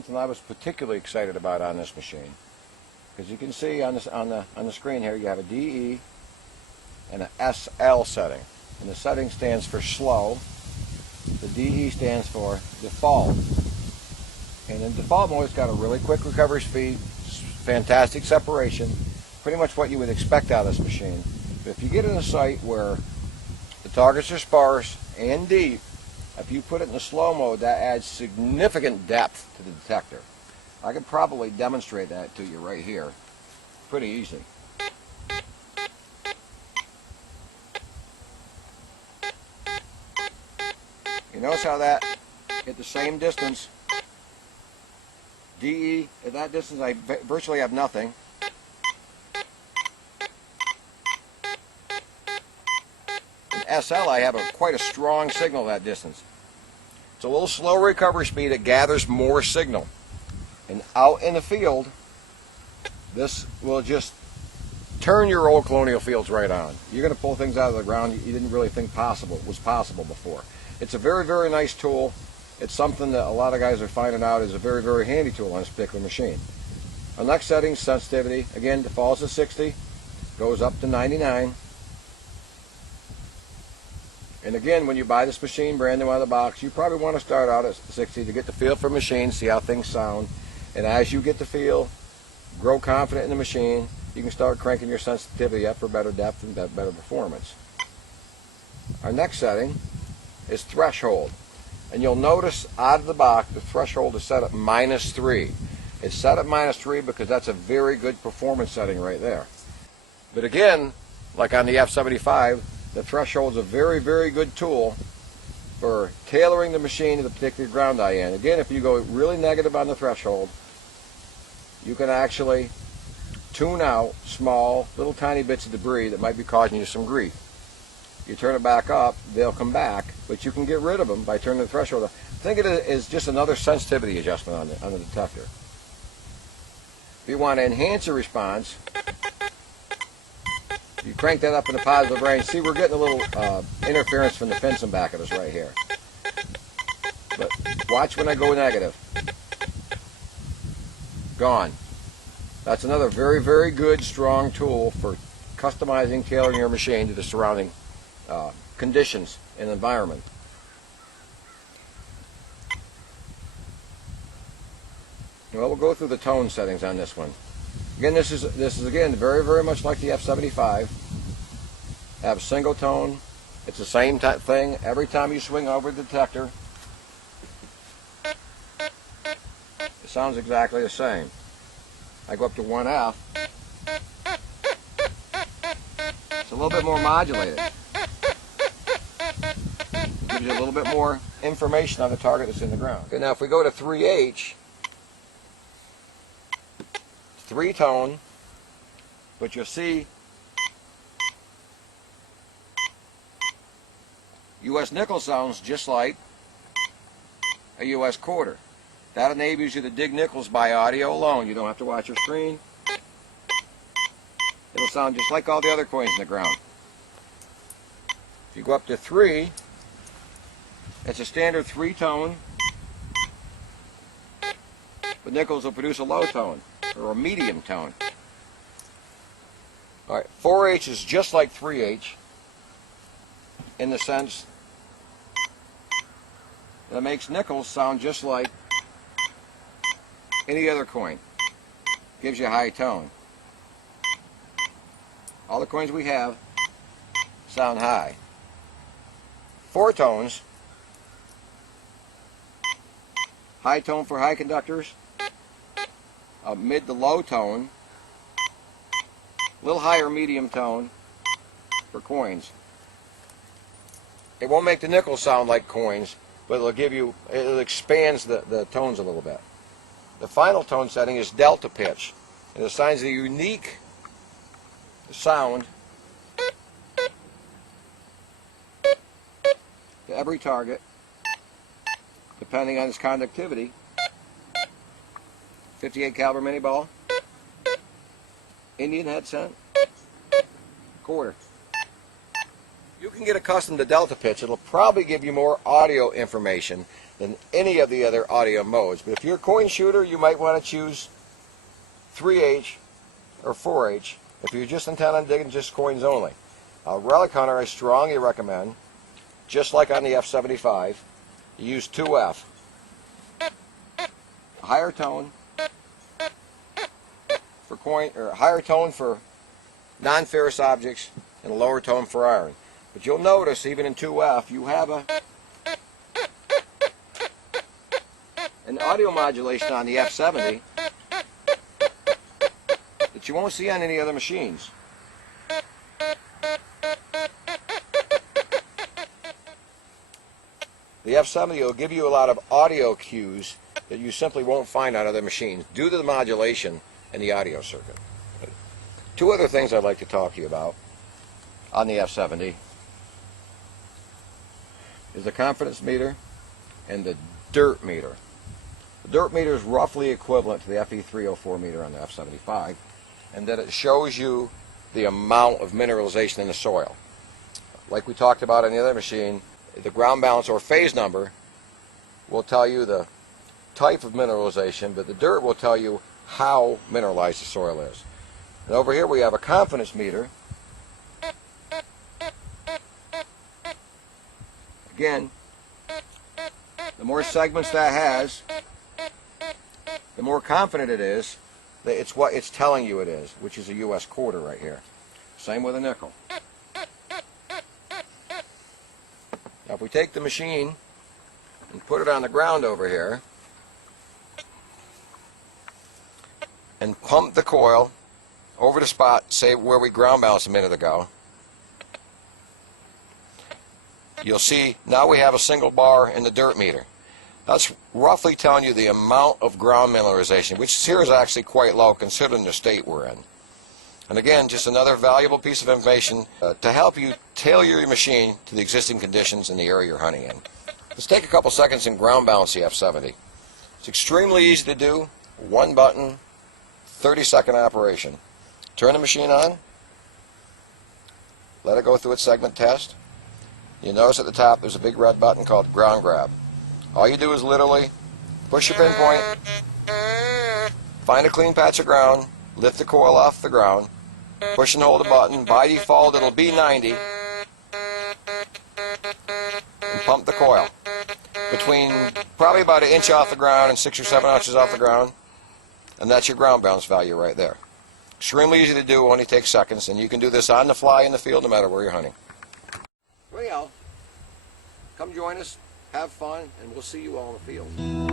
something I was particularly excited about on this machine. Because you can see on the screen here, you have a DE and a SL setting. And the setting stands for slow. The DE stands for default. And in default mode, it's got a really quick recovery speed, fantastic separation, pretty much what you would expect out of this machine. But if you get in a site where the targets are sparse and deep, if you put it in the slow mode, that adds significant depth to the detector. I could probably demonstrate that to you right here. Pretty easy. You notice how that at the same distance, DE, at that distance I virtually have nothing. In SL I have quite a strong signal at that distance. It's a little slow recovery speed, it gathers more signal. And out in the field, this will just turn your old colonial fields right on. You're going to pull things out of the ground you didn't really think was possible before. It's a very, very nice tool. It's something that a lot of guys are finding out is a very, very handy tool on this particular machine. Our next setting, sensitivity. Again, defaults to 60, goes up to 99. And again, when you buy this machine brand new out of the box, you probably want to start out at 60 to get the feel for the machine, see how things sound. And as you get the feel, grow confident in the machine, you can start cranking your sensitivity up for better depth and better performance. Our next setting is threshold. And you'll notice out of the box, the threshold is set at -3. It's set at -3 because that's a very good performance setting right there. But again, like on the F75, the threshold is a very, very good tool for tailoring the machine to the particular ground die in. Again, if you go really negative on the threshold, you can actually tune out small, little tiny bits of debris that might be causing you some grief. You turn it back up, they'll come back, but you can get rid of them by turning the threshold up. Think of it as just another sensitivity adjustment on the detector. If you want to enhance your response, you crank that up in the positive range. See, we're getting a little interference from the fencing back of us right here. But watch when I go negative. Gone. That's another very, very good, strong tool for customizing, tailoring your machine to the surrounding conditions and environment. Well, we'll go through the tone settings on this one. Again, this is again very, very much like the F75. Have a single tone. It's the same type thing every time you swing over the detector. It sounds exactly the same. I go up to 1F. It's a little bit more modulated. Gives you a little bit more information on the target that's in the ground. Okay, now if we go to 3H, 3-tone, but you'll see U.S. nickel sounds just like a U.S. quarter. That enables you to dig nickels by audio alone. You don't have to watch your screen. It'll sound just like all the other coins in the ground. If you go up to 3, it's a standard 3-tone, but nickels will produce a low tone or a medium tone. Alright, 4H is just like 3H in the sense that it makes nickels sound just like any other coin. Gives you a high tone. All the coins we have sound high. 4 tones, high tone for high conductors, a mid to low tone, a little higher medium tone for coins. It won't make the nickels sound like coins, but it expands the tones a little bit. The final tone setting is delta pitch. It assigns a unique sound to every target depending on its conductivity. 58 caliber mini ball, Indian head cent, quarter. You can get accustomed to delta pitch. It'll probably give you more audio information than any of the other audio modes. But if you're a coin shooter, you might want to choose 3H or 4H if you just intend on digging just coins only. Relic hunter, I strongly recommend, just like on the F75, you use 2F. A higher tone for coin, or a higher tone for non-ferrous objects, and a lower tone for iron. But you'll notice even in 2F you have an audio modulation on the F70 that you won't see on any other machines. The F70 will give you a lot of audio cues that you simply won't find on other machines due to the modulation in the audio circuit. Two other things I'd like to talk to you about on the F70 is the confidence meter and the dirt meter. The dirt meter is roughly equivalent to the FE304 meter on the F75, and that it shows you the amount of mineralization in the soil. Like we talked about on the other machine, the ground balance or phase number will tell you the type of mineralization, but the dirt will tell you how mineralized the soil is. And over here we have a confidence meter. Again, the more segments that has, the more confident it is that it's what it's telling you it is, which is a US quarter right here. Same with a nickel. Now if we take the machine and put it on the ground over here and pump the coil over the spot, say where we ground balanced a minute ago, you'll see now we have a single bar in the dirt meter. That's roughly telling you the amount of ground mineralization, which here is actually quite low considering the state we're in. And again, just another valuable piece of information to help you tailor your machine to the existing conditions in the area you're hunting in. Let's take a couple seconds and ground balance the F70. It's extremely easy to do. One button, 30-second operation. Turn the machine on. Let it go through its segment test. You notice at the top there's a big red button called ground grab. All you do is literally push your pinpoint, find a clean patch of ground, lift the coil off the ground, push and hold the button. By default it'll be 90, and pump the coil. Between probably about 1 inch off the ground and 6 or 7 inches off the ground, and that's your ground balance value right there. Extremely easy to do, only takes seconds, and you can do this on the fly in the field no matter where you're hunting. Well, come join us, have fun, and we'll see you all in the field.